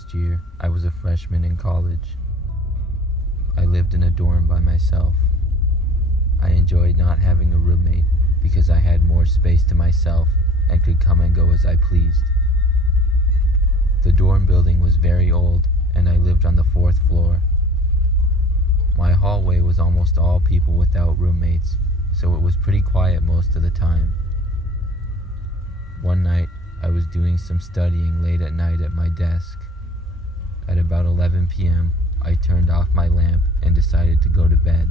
last year, I was a freshman in college. I lived in a dorm by myself. I enjoyed not having a roommate because I had more space to myself and could come and go as I pleased. The dorm building was very old, and I lived on the 4th floor. My hallway was almost all people without roommates, so it was pretty quiet most of the time. One night, I was doing some studying late at night at my desk. At about 11 p.m., I turned off my lamp and decided to go to bed.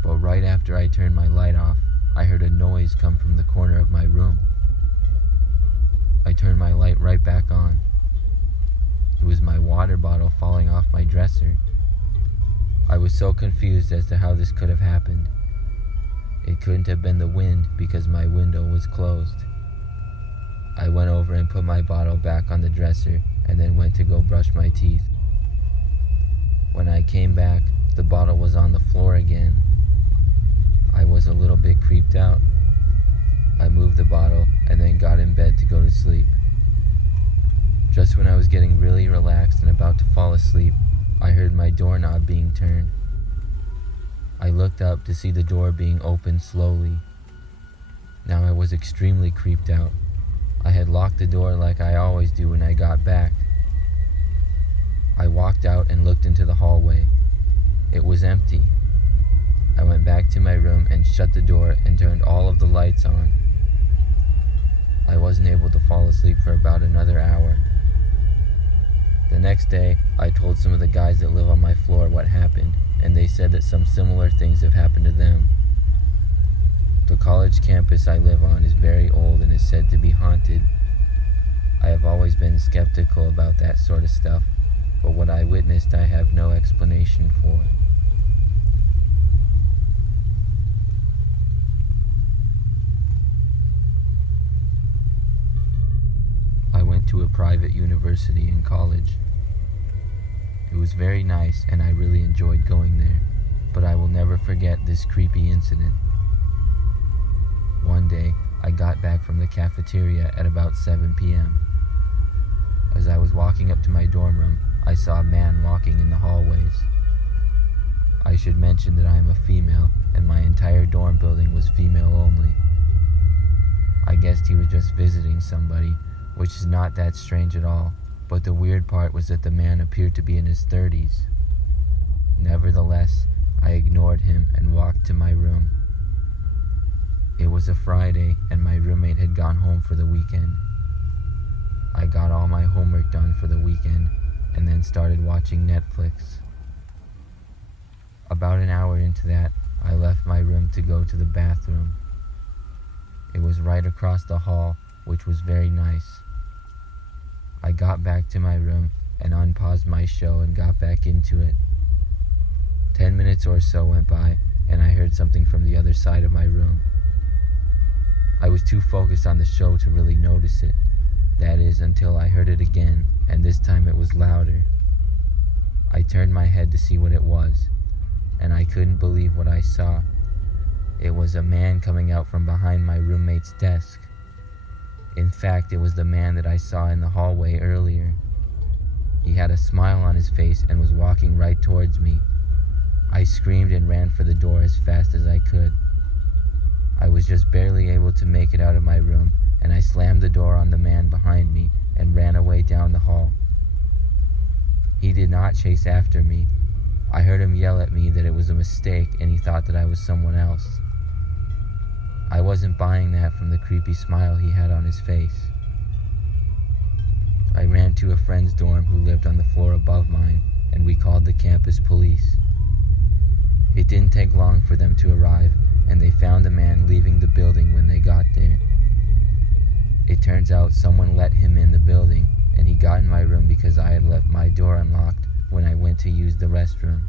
But right after I turned my light off, I heard a noise come from the corner of my room. I turned my light right back on. It was my water bottle falling off my dresser. I was so confused as to how this could have happened. It couldn't have been the wind because my window was closed. I went over and put my bottle back on the dresser and then went to go brush my teeth. When I came back, the bottle was on the floor again. I was a little bit creeped out. I moved the bottle and then got in bed to go to sleep. Just when I was getting really relaxed and about to fall asleep, I heard my doorknob being turned. I looked up to see the door being opened slowly. Now I was extremely creeped out. I had locked the door like I always do when I got back. I walked out and looked into the hallway. It was empty. I went back to my room and shut the door and turned all of the lights on. I wasn't able to fall asleep for about another hour. The next day, I told some of the guys that live on my floor what happened, and they said that some similar things have happened to them. The college campus I live on is very old and is said to be haunted. I have always been skeptical about that sort of stuff, but what I witnessed I have no explanation for. I went to a private university in college. It was very nice and I really enjoyed going there, but I will never forget this creepy incident. One day, I got back from the cafeteria at about 7 p.m. As I was walking up to my dorm room, I saw a man walking in the hallways. I should mention that I am a female, and my entire dorm building was female only. I guessed he was just visiting somebody, which is not that strange at all, but the weird part was that the man appeared to be in his 30s. Nevertheless, I ignored him and walked to my room. It was a Friday, and my roommate had gone home for the weekend. I got all my homework done for the weekend, and then started watching Netflix. About an hour into that, I left my room to go to the bathroom. It was right across the hall, which was very nice. I got back to my room and unpaused my show and got back into it. 10 minutes or so went by, and I heard something from the other side of my room. I was too focused on the show to really notice it. That is, until I heard it again, and this time it was louder. I turned my head to see what it was, and I couldn't believe what I saw. It was a man coming out from behind my roommate's desk. In fact, it was the man that I saw in the hallway earlier. He had a smile on his face and was walking right towards me. I screamed and ran for the door as fast as I could. I was just barely able to make it out of my room, and I slammed the door on the man behind me and ran away down the hall. He did not chase after me. I heard him yell at me that it was a mistake and he thought that I was someone else. I wasn't buying that from the creepy smile he had on his face. I ran to a friend's dorm who lived on the floor above mine, and we called the campus police. It didn't take long for them to arrive, and they found the man leaving the building when they got there. It turns out someone let him in the building, and he got in my room because I had left my door unlocked when I went to use the restroom.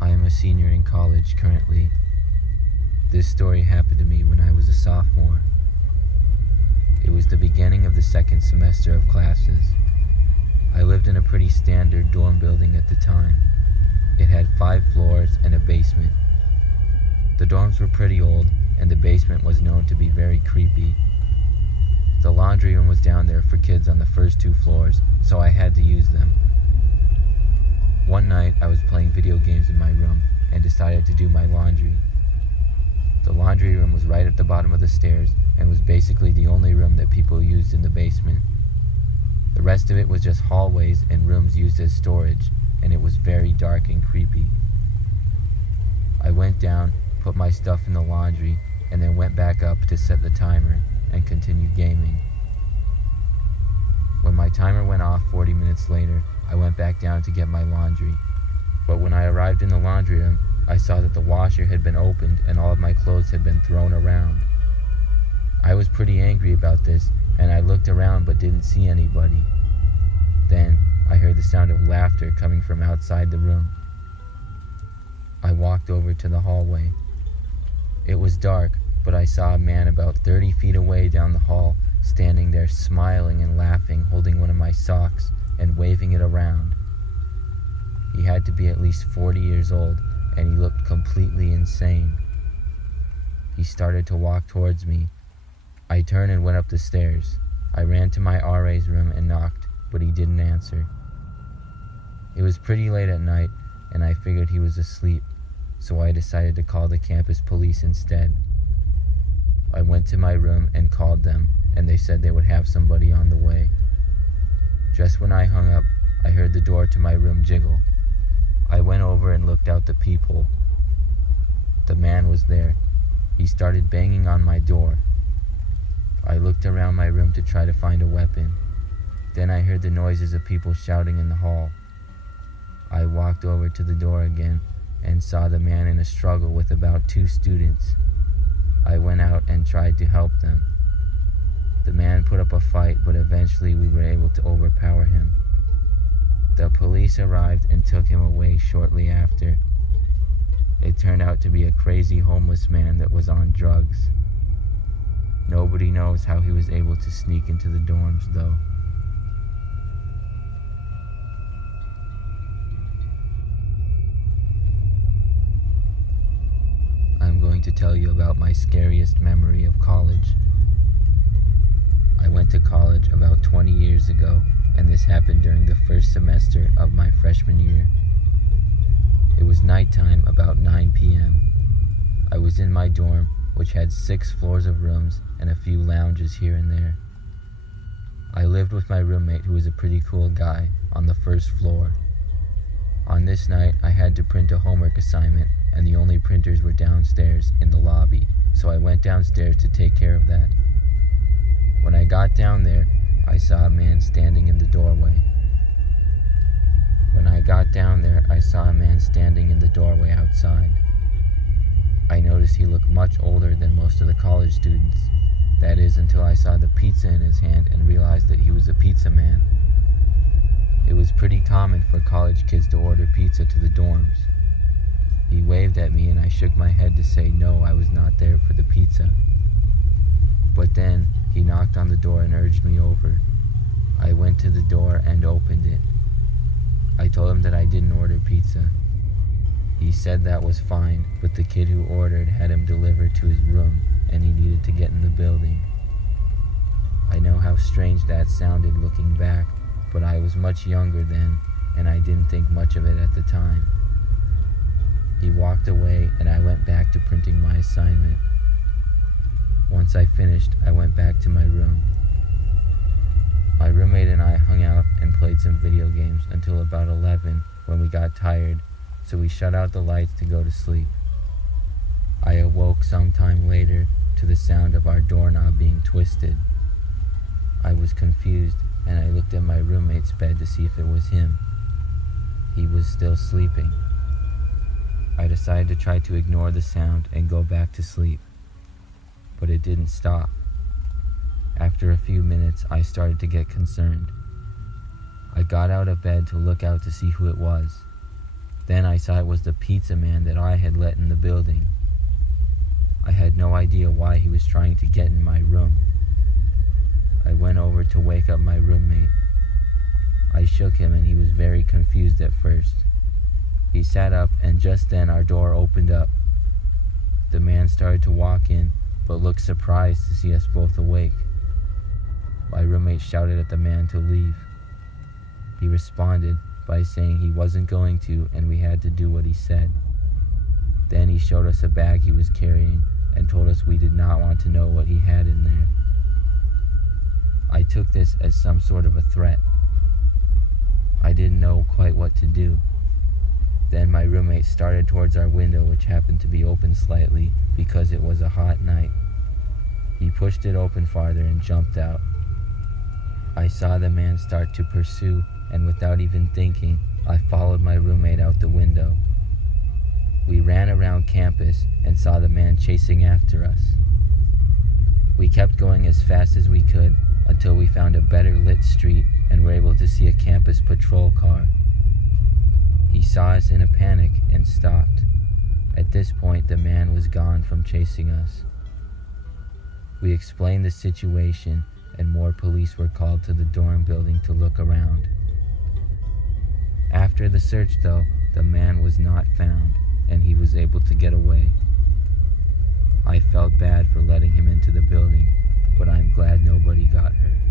I am a senior in college currently. This story happened to me when I was a sophomore. It was the beginning of the second semester of classes. I lived in a pretty standard dorm building at the time. It had 5 floors and a basement. The dorms were pretty old, and the basement was known to be very creepy. The laundry room was down there for kids on the first 2 floors, so I had to use them. One night, I was playing video games in my room and decided to do my laundry. The laundry room was right at the bottom of the stairs and was basically the only room that people used in the basement. The rest of it was just hallways and rooms used as storage, and it was very dark and creepy. I went down, put my stuff in the laundry, and then went back up to set the timer and continue gaming. When my timer went off 40 minutes later, I went back down to get my laundry. But when I arrived in the laundry room, I saw that the washer had been opened and all of my clothes had been thrown around. I was pretty angry about this, and I looked around but didn't see anybody. Then, I heard the sound of laughter coming from outside the room. I walked over to the hallway. It was dark, but I saw a man about 30 feet away down the hall, standing there smiling and laughing, holding one of my socks and waving it around. He had to be at least 40 years old, and he looked completely insane. He started to walk towards me. I turned and went up the stairs. I ran to my RA's room and knocked, but he didn't answer. It was pretty late at night, and I figured he was asleep, so I decided to call the campus police instead. I went to my room and called them, and they said they would have somebody on the way. Just when I hung up, I heard the door to my room jiggle. I went over and looked out the peephole. The man was there. He started banging on my door. I looked around my room to try to find a weapon. Then I heard the noises of people shouting in the hall. I walked over to the door again and saw the man in a struggle with about 2 students. I went out and tried to help them. The man put up a fight, but eventually we were able to overpower him. The police arrived and took him away shortly after. It turned out to be a crazy homeless man that was on drugs. Nobody knows how he was able to sneak into the dorms, though. I'm going to tell you about my scariest memory of college. I went to college about 20 years ago, and this happened during the first semester of my freshman year. It was nighttime, about 9 p.m. I was in my dorm, which had 6 floors of rooms and a few lounges here and there. I lived with my roommate, who was a pretty cool guy, on the first floor. On this night, I had to print a homework assignment, and the only printers were downstairs in the lobby, so I went downstairs to take care of that. When I got down there, I saw a man standing in the doorway. outside. I noticed he looked much older than most of the college students. That is, until I saw the pizza in his hand and realized that he was a pizza man. It was pretty common for college kids to order pizza to the dorms. He waved at me and I shook my head to say no, I was not there for the pizza. But then he knocked on the door and urged me over. I went to the door and opened it. I told him that I didn't order pizza. He said that was fine, but the kid who ordered had him delivered to his room and he needed to get in the building. I know how strange that sounded looking back, but I was much younger then and I didn't think much of it at the time. He walked away and I went back to printing my assignment. Once I finished, I went back to my room. My roommate and I hung out and played some video games until about 11 when we got tired, so we shut out the lights to go to sleep. I awoke sometime later to the sound of our doorknob being twisted. I was confused and I looked at my roommate's bed to see if it was him. He was still sleeping. I decided to try to ignore the sound and go back to sleep, but it didn't stop. After a few minutes, I started to get concerned. I got out of bed to look out to see who it was. Then I saw it was the pizza man that I had let in the building. I had no idea why he was trying to get in my room. I went over to wake up my roommate. I shook him and he was very confused at first. He sat up and just then our door opened up. The man started to walk in, but looked surprised to see us both awake. My roommate shouted at the man to leave. He responded by saying he wasn't going to and we had to do what he said. Then he showed us a bag he was carrying and told us we did not want to know what he had in there. I took this as some sort of a threat. I didn't know quite what to do. Then my roommate started towards our window, which happened to be open slightly because it was a hot night. He pushed it open farther and jumped out. I saw the man start to pursue, and without even thinking, I followed my roommate out the window. We ran around campus and saw the man chasing after us. We kept going as fast as we could until we found a better lit street and were able to see a campus patrol car. He saw us in a panic and stopped. At this point, the man was gone from chasing us. We explained the situation, and more police were called to the dorm building to look around. After the search, though, the man was not found, and he was able to get away. I felt bad for letting him into the building, but I'm glad nobody got hurt.